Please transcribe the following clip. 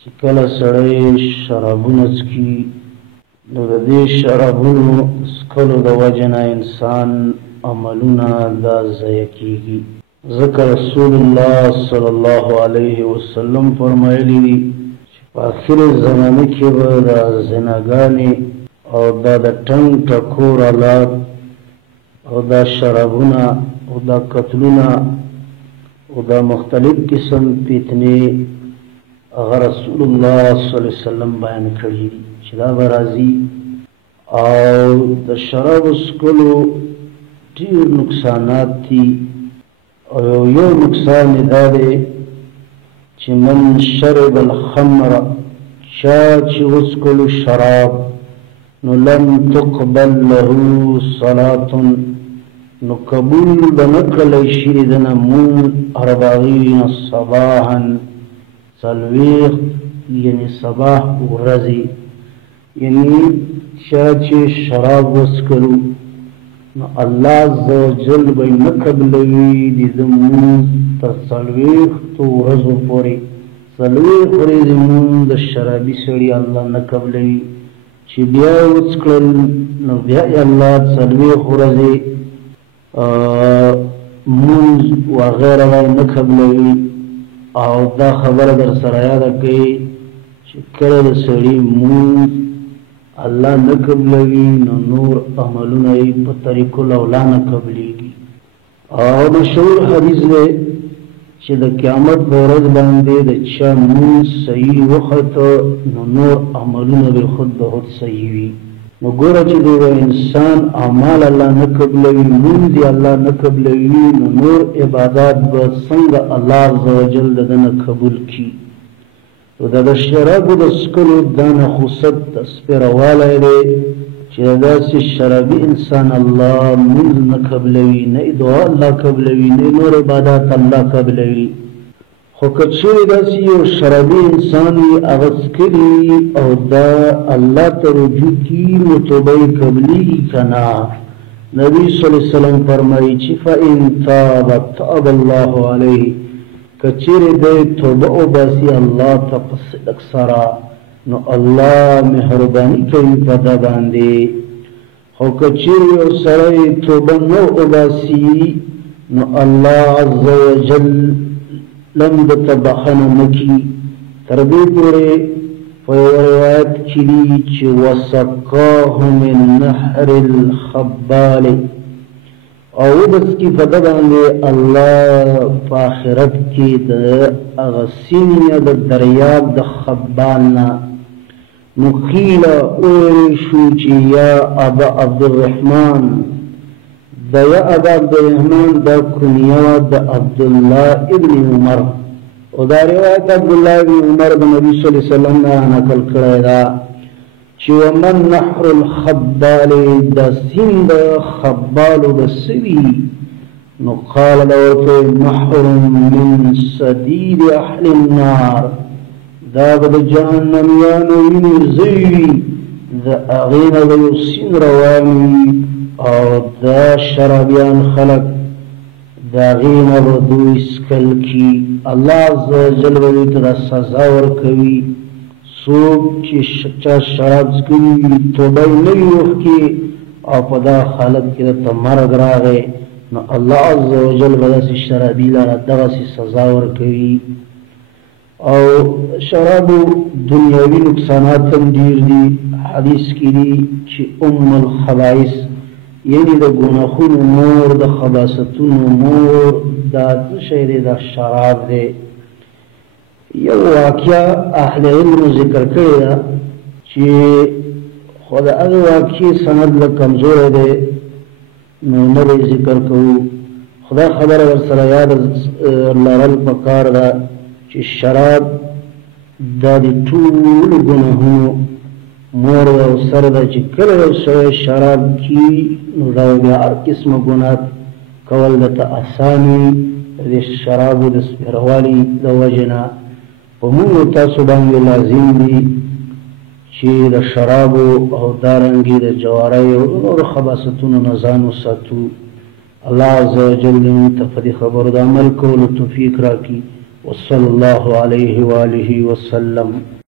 چې کله سړی شرابونه څکي نو د دې شرابونو څکلو د وجې نه انسان عملونه دا ضایع کېږي. ځکه رسول الله صلی الله علیه وسلم فرمایلي دي چې په آخر زمانه کې به دا زناګانې او دا د ټنګ ټکور آلات او دا شرابونه او دا قتلونه او دا مختلف قسم فتنې هغه رسول الله صلی الله علیه وسلم بیان کړي چې دا به راځي. او د شرابو څکلو ډېر نقصانات دي او یو نقصان یې دا دی چې من شرب الخمر چا چې وڅکلو شراب نو لم تقبل له صلاة نو قبول به نه کړلی شي د نه مونځ 40 صباحا څلوېښت یعنې صباح ورځې یعنی چا چې شراب وڅکلو نو الله عز وجل به یې نه قبلوي د ده مونځ تر 40 ورځو پورې 40 ورځې مونځ د شرابي سړي الله نه قبلوي چې بیا یې وڅکړل نو بیا یې الله 40 ورځې مونځ وغیره به یې نه قبلوي. او دا خبره در سره یاده کوي چې کله د سړي مونځ الله نه قبلوي نو نور عملونه یې په طریق الاولا نه قبلیږي. او مشهور حدیث دی چې د قیامت په ورځ باندې د چا مونځ صحیح وخته نو نور عملونه به خود به خود صحیح وي. نو ګوره چې د انسان اعمال الله نه قبلوي مونځ یې الله نه قبلوي نو نور عبادات به څنګه الله عز وجل د ده نه قبول کړي. نو دا د شرابو د څکلو دا نخوست سپېروالی دی چې داسې شرابي انسان الله مونځ نه قبلوي نه دعا الله قبلوي نه نور عبادات الله قبلوي. خو که چېرې داسې یو شرابي انسان وي هغه څکلي او دا الله ته رجوع کړي نو توبه یې قبلېږي که نه. نبي صلی الله علیه وسلم فرمایي چې فإن تاب تاب الله علیه که چېرې دی توبه وباسي الله ته په صدق سره نو الله مهرباني کوي په ده باندې. خو که چېرې یو سړی توبه نه وباسي نو الله عز وجل لم دته بخښنه نه کړي. تر دې پورې په یوه روایت کې دي چې وسقاه من نحر الخبال او وبسکي په ده باندې الله په آخرت کې د هغه سیند یا د دریاب د خبال نه. نو قیله وویل شو چې یا ابا عبدالرحمن دا یا ابا عبدالرحمن دا کنیه د عبدالله ابن عمر او دا روایت عبدالله ابن عمر د نبي صلی الله علیه وسلم نه نقل کړی ده چې ومن نحر الخبال دا سیند د خبالو به څه وي نو قال له ورته نحر من سدید اهل النار دا به د جهنمیانو وینې ځای وي د هغې نه به یو سیند روان وي او دا شرابیان خلق د هغې نه به دوی څکل کي. الله عز وجل به دوی ته دا سزا ورکوي. څوک چې چا شراب څکلي وي توبه یې نه وي وکړي او په دغه حالت کې درته مرګ راغی نو الله عز وجل به داسې شرابي لره دغسې سزا ورکوي. او شرابو دنیاوي نقصانات هم ډېر دي. حدیث کې دي چې الخبائث یعنی د ګناهونو مور د خباثتونو مور دا څه شی دی دا شراب دی. یو واقعه اهل علمو ذکر کړې ده چې خو د هغې واقعې سند لږ کمزوری دی نو نه به ذکر کوو. خو دا خبره ورسره یاد لرل پکار ده چې شراب دا د ټولو ګناهونو مور او سر ده چې کله یو سړی شراب کي نو دا بیا هر قسمه ګناه کول درته اسان وي د شرابو د سپېروالي د وجې نه په موږ تاسو باندې لازم دي چې د شرابو او دارنګې د جواریو او نورو خباثتونو نه ځان وساتو. الله عز وجل موږ ته په دې خبرو د عمل کولو توفیق راکړي. وصلی الله علیه و آله وسلم.